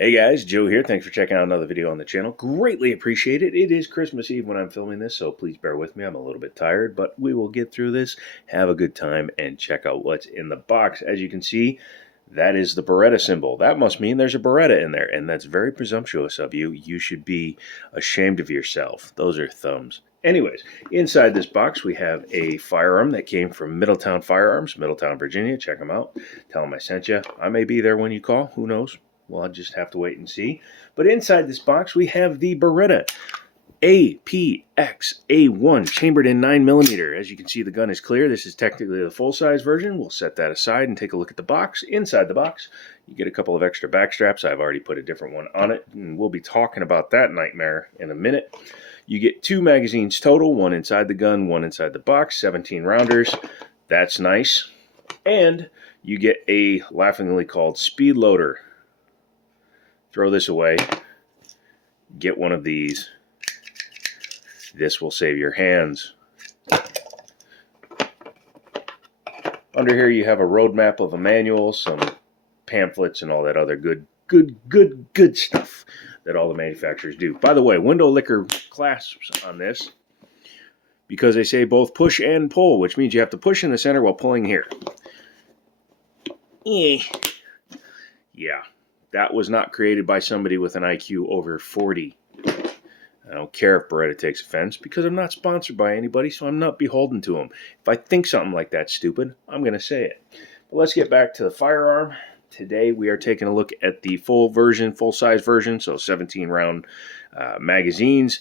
Hey guys, Joe here. Thanks for checking out another video on the channel. Greatly appreciate it. It is Christmas Eve when I'm filming this, so please bear with me. I'm a little bit tired, but we will get through this, have a good time, and check out what's in the box. As you can see, that is the Beretta symbol. That must mean there's a Beretta in there, and that's very presumptuous of you. You should be ashamed of yourself. Those are thumbs. Anyways, inside this box we have a firearm that came from Middletown Firearms, Middletown, Virginia. Check them out. Tell them I sent you. I may be there when you call. Who knows? Well, I'll just have to wait and see. But inside this box, we have the Beretta APX-A1 chambered in 9mm. As you can see, the gun is clear. This is technically the full-size version. We'll set that aside and take a look at the box. Inside the box, you get a couple of extra back straps. I've already put a different one on it, and we'll be talking about that nightmare in a minute. You get 2 magazines total, one inside the gun, one inside the box, 17 rounders. That's nice. And you get a laughingly called speed loader. Throw this away, get one of these. This will save your hands. Under here you have a roadmap of a manual, some pamphlets, and all that other good stuff that all the manufacturers do. By the way, window licker clasps on this because they say both push and pull, which means you have to push in the center while pulling here. Yeah. That was not created by somebody with an IQ over 40. I don't care if Beretta takes offense because I'm not sponsored by anybody, so I'm not beholden to them. If I think something like that's stupid, I'm going to say it. But let's get back to the firearm. Today we are taking a look at the full version, full-size version, so 17-round magazines,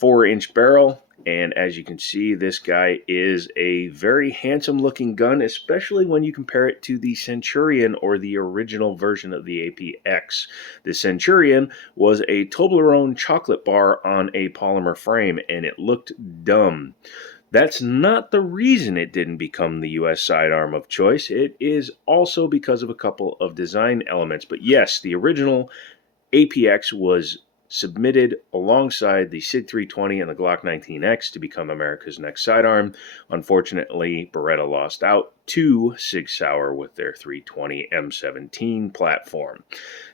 4-inch barrel. And as you can see, this guy is a very handsome-looking gun, especially when you compare it to the Centurion or the original version of the APX. The Centurion was a Toblerone chocolate bar on a polymer frame, and it looked dumb. That's not the reason it didn't become the U.S. sidearm of choice. It is also because of a couple of design elements. But yes, the original APX was submitted alongside the SIG 320 and the Glock 19X to become America's next sidearm. Unfortunately, Beretta lost out to Sig Sauer with their 320 M17 platform.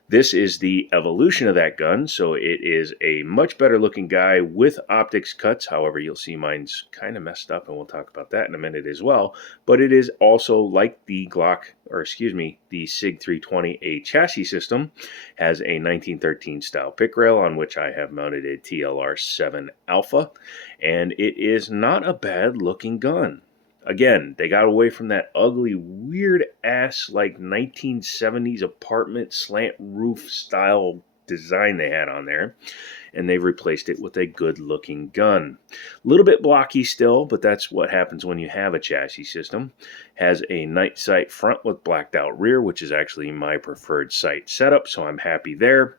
This is the evolution of that gun, so it is a much better looking guy with optics cuts. However, you'll see mine's kind of messed up, and we'll talk about that in a minute as well. But it is also like the the SIG 320, a chassis system, has a 1913 style pick rail on which I have mounted a TLR7 Alpha, and it is not a bad looking gun. Again, they got away from that ugly, weird-ass, like 1970s apartment slant roof style design they had on there, and they've replaced it with a good-looking gun. A little bit blocky still, but that's what happens when you have a chassis system. Has a night sight front with blacked-out rear, which is actually my preferred sight setup, so I'm happy there.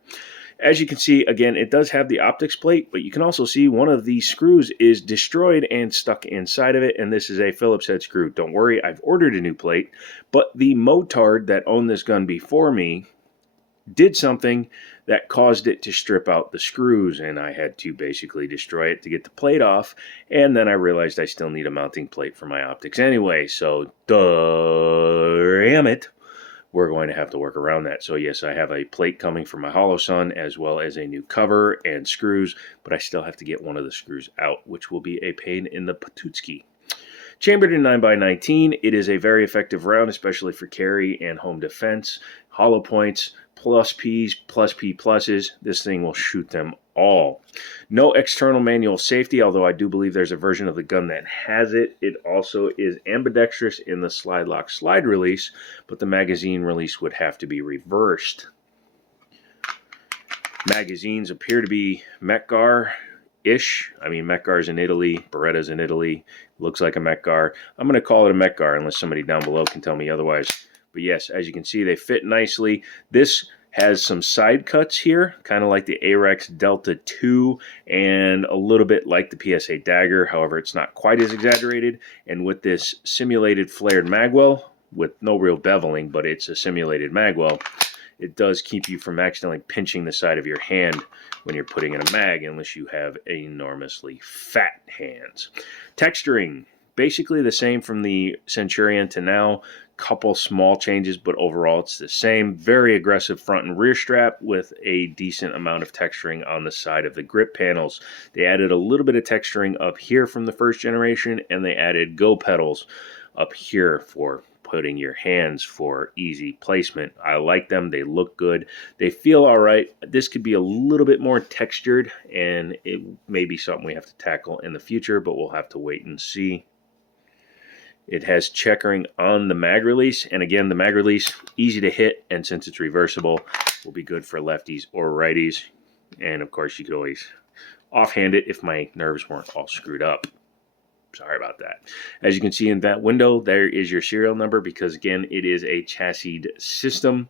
As you can see, again, it does have the optics plate, but you can also see one of the screws is destroyed and stuck inside of it, and this is a Phillips head screw. Don't worry, I've ordered a new plate, but the motard that owned this gun before me did something that caused it to strip out the screws, and I had to basically destroy it to get the plate off, and then I realized I still need a mounting plate for my optics anyway, so damn it. We're going to have to work around that. So yes, I have a plate coming from my Holosun as well as a new cover and screws, but I still have to get one of the screws out, which will be a pain in the patootsky. Chambered in 9x19, it is a very effective round, especially for carry and home defense. Hollow points, plus P's, plus P pluses. This thing will shoot them all. No external manual safety, although I do believe there's a version of the gun that has it. It also is ambidextrous in the slide lock slide release, but the magazine release would have to be reversed. Magazines appear to be Mec-Gar-ish. I mean, Mec-Gar's in Italy, Beretta's in Italy. Looks like a Mec-Gar. I'm going to call it a Mec-Gar unless somebody down below can tell me otherwise. But yes, as you can see, they fit nicely. This has some side cuts here, kind of like the Ahrex Delta 2 and a little bit like the PSA Dagger. However, it's not quite as exaggerated. And with this simulated flared magwell, with no real beveling, but it's a simulated magwell, it does keep you from accidentally pinching the side of your hand when you're putting in a mag, unless you have enormously fat hands. Texturing. Basically the same from the Centurion to now. couple small changes, but overall it's the same. Very aggressive front and rear strap with a decent amount of texturing on the side of the grip panels. They added a little bit of texturing up here from the first generation, and they added Go pedals up here for putting your hands for easy placement. I like them. They look good. They feel all right. This could be a little bit more textured, and it may be something we have to tackle in the future, but we'll have to wait and see. It has checkering on the mag release, and again, the mag release, easy to hit, and since it's reversible, will be good for lefties or righties. And of course, you could always offhand it if my nerves weren't all screwed up. Sorry about that. As you can see in that window, there is your serial number, because again, it is a chassis system.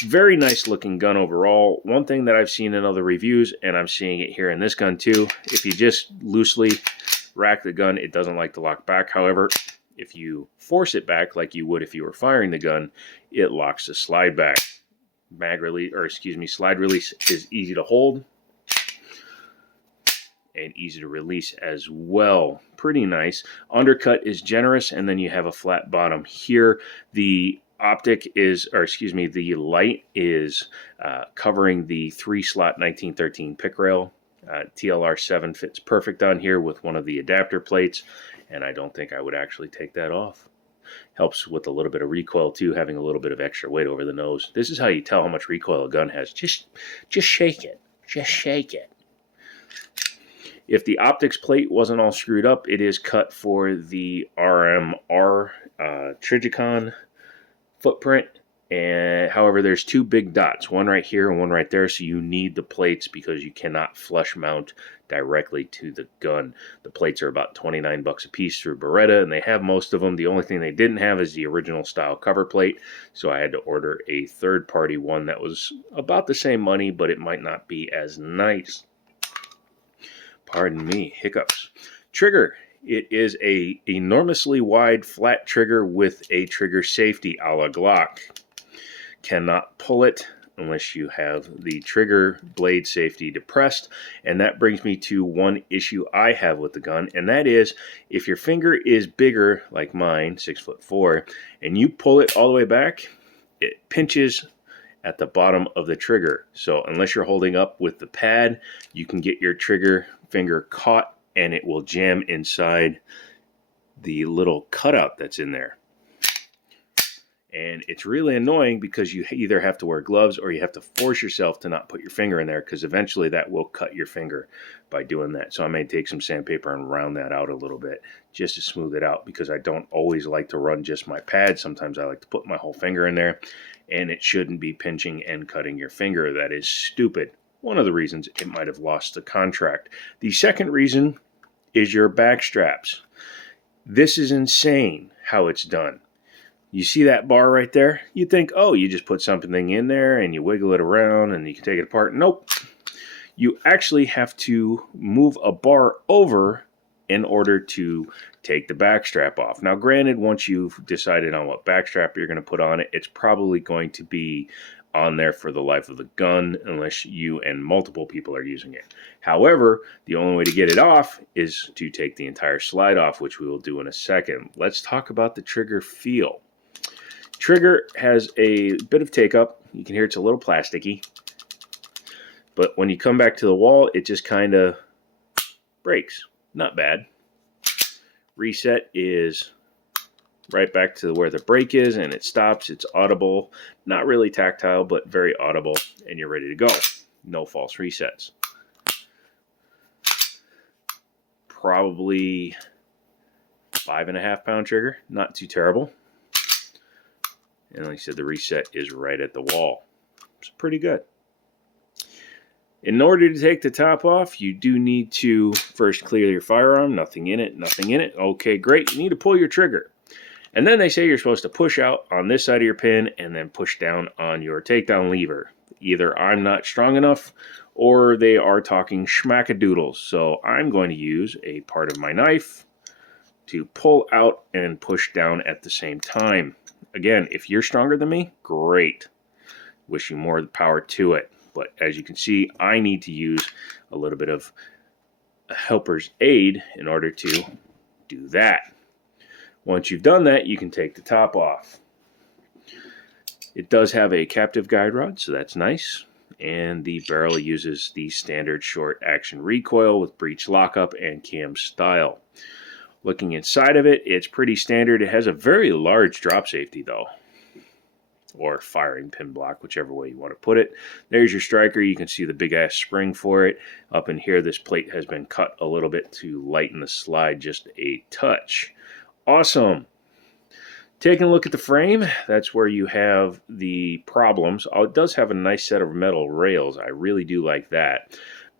Very nice looking gun overall. One thing that I've seen in other reviews, and I'm seeing it here in this gun too, if you just loosely rack the gun, it doesn't like to lock back. However, if you force it back like you would if you were firing the gun, it locks the slide back. Slide release is easy to hold and easy to release as well. Pretty nice. Undercut is generous, and then you have a flat bottom here. The the light is covering the 3-slot 1913 pick rail. TLR7 fits perfect on here with one of the adapter plates, and I don't think I would actually take that off. Helps with a little bit of recoil too, having a little bit of extra weight over the nose. This is how you tell how much recoil a gun has. Just shake it. Just shake it. If the optics plate wasn't all screwed up, it is cut for the RMR Trijicon footprint. And however, there's two big dots, one right here and one right there, so you need the plates because you cannot flush mount directly to the gun. The plates are about $29 a piece through Beretta, and they have most of them. The only thing they didn't have is the original style cover plate, so I had to order a third-party one that was about the same money, but it might not be as nice. Pardon me, hiccups. Trigger. It is a enormously wide flat trigger with a trigger safety a la Glock. Cannot pull it unless you have the trigger blade safety depressed. And that brings me to one issue I have with the gun, and that is if your finger is bigger like mine, 6'4", and you pull it all the way back, it pinches at the bottom of the trigger. So unless you're holding up with the pad, you can get your trigger finger caught and it will jam inside the little cutout that's in there. And it's really annoying because you either have to wear gloves or you have to force yourself to not put your finger in there, because eventually that will cut your finger by doing that. So I may take some sandpaper and round that out a little bit just to smooth it out, because I don't always like to run just my pad. Sometimes I like to put my whole finger in there, and it shouldn't be pinching and cutting your finger. That is stupid. One of the reasons it might have lost the contract. The second reason is your back straps. This is insane how it's done. You see that bar right there? You think, oh, you just put something in there and you wiggle it around and you can take it apart. Nope. You actually have to move a bar over in order to take the back strap off. Now, granted, once you've decided on what back strap you're going to put on it, it's probably going to be on there for the life of the gun unless you and multiple people are using it. However, the only way to get it off is to take the entire slide off, which we will do in a second. Let's talk about the trigger feel. Trigger has a bit of take up. You can hear it's a little plasticky, but when you come back to the wall, it just kind of breaks. Not bad. Reset is right back to where the brake is, and it stops. It's audible, not really tactile, but very audible, and you're ready to go. No false resets. Probably 5.5 pound trigger, not too terrible. And like I said, the reset is right at the wall. It's pretty good. In order to take the top off, you do need to first clear your firearm. Nothing in it, nothing in it. Okay, great. You need to pull your trigger. And then they say you're supposed to push out on this side of your pin and then push down on your takedown lever. Either I'm not strong enough or they are talking schmackadoodles. So I'm going to use a part of my knife to pull out and push down at the same time. Again, if you're stronger than me, great. Wish you more power to it. But as you can see, I need to use a little bit of a helper's aid in order to do that. Once you've done that, you can take the top off. It does have a captive guide rod, so that's nice. And the barrel uses the standard short action recoil with breech lockup and cam style. Looking inside of it, it's pretty standard. It has a very large drop safety though, or firing pin block, whichever way you want to put it. There's your striker. You can see the big ass spring for it. Up in here, this plate has been cut a little bit to lighten the slide just a touch. Awesome. Taking a look at the frame, that's where you have the problems. Oh, it does have a nice set of metal rails. I really do like that.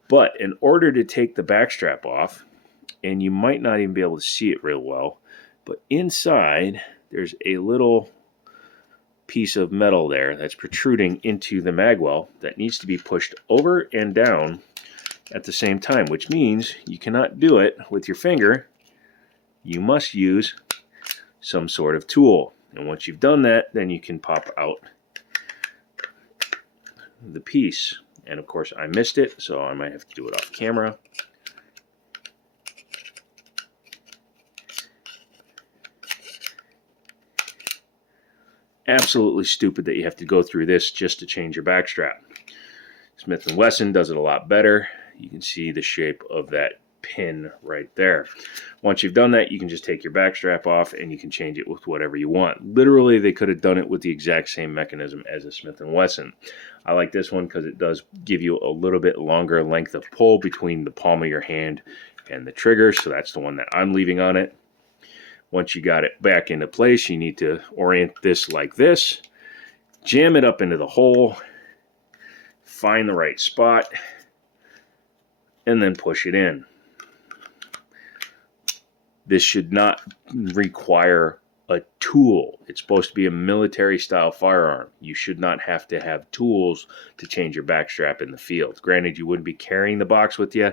But in order to take the backstrap off, and you might not even be able to see it real well, but inside there's a little piece of metal there that's protruding into the magwell that needs to be pushed over and down at the same time, which means you cannot do it with your finger. You must use some sort of tool. And once you've done that, then you can pop out the piece. And of course I missed it, so I might have to do it off camera. Absolutely stupid that you have to go through this just to change your backstrap. Smith & Wesson does it a lot better. You can see the shape of that pin right there. Once you've done that, you can just take your backstrap off and you can change it with whatever you want. Literally, they could have done it with the exact same mechanism as a Smith & Wesson. I like this one because it does give you a little bit longer length of pull between the palm of your hand and the trigger, so that's the one that I'm leaving on it. Once you got it back into place, you need to orient this like this, jam it up into the hole, find the right spot, and then push it in. This should not require a tool. It's supposed to be a military style firearm. You should not have to have tools to change your backstrap in the field. Granted, you wouldn't be carrying the box with you,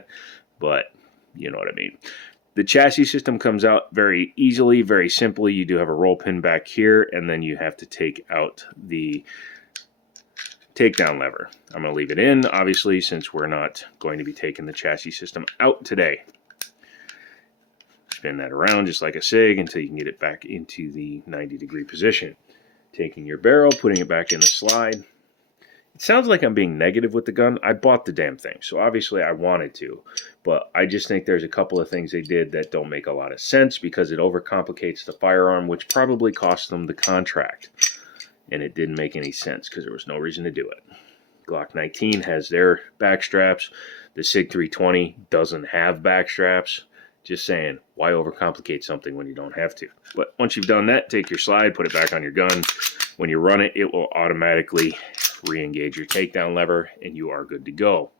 but you know what I mean. The chassis system comes out very easily, very simply. You do have a roll pin back here, and then you have to take out the takedown lever. I'm going to leave it in, obviously, since we're not going to be taking the chassis system out today. Spin that around just like a SIG until you can get it back into the 90-degree position. Taking your barrel, putting it back in the slide. It sounds like I'm being negative with the gun. I bought the damn thing, so obviously I wanted to. But I just think there's a couple of things they did that don't make a lot of sense because it overcomplicates the firearm, which probably cost them the contract. And it didn't make any sense because there was no reason to do it. Glock 19 has their backstraps. The SIG 320 doesn't have backstraps. Just saying, why overcomplicate something when you don't have to? But once you've done that, take your slide, put it back on your gun. When you run it, it will automatically re-engage your takedown lever, and you are good to go.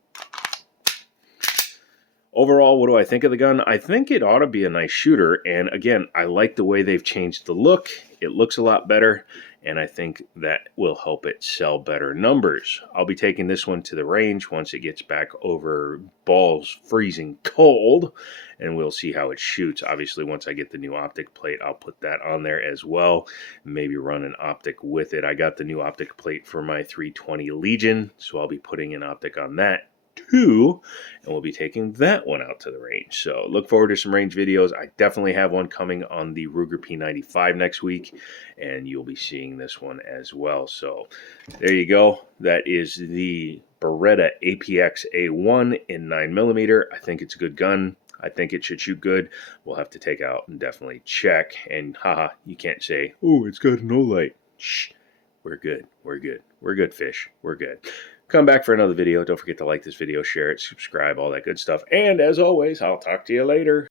Overall, what do I think of the gun? I think it ought to be a nice shooter, and again, I like the way they've changed the look. It looks a lot better, and I think that will help it sell better numbers. I'll be taking this one to the range once it gets back over balls freezing cold, and we'll see how it shoots. Obviously, once I get the new optic plate, I'll put that on there as well. Maybe run an optic with it. I got the new optic plate for my 320 Legion, so I'll be putting an optic on that too, and we'll be taking that one out to the range. So look forward to some range videos. I definitely have one coming on the Ruger P95 next week, and you'll be seeing this one as well. So there you go. That is the Beretta APX A1 in 9mm. I think it's a good gun. I think it should shoot good. We'll have to take out and definitely check. And haha, you can't say, oh, it's got no light. Shh. We're good. We're good. We're good, fish. We're good. Come back for another video. Don't forget to like this video, share it, subscribe, all that good stuff. And as always, I'll talk to you later.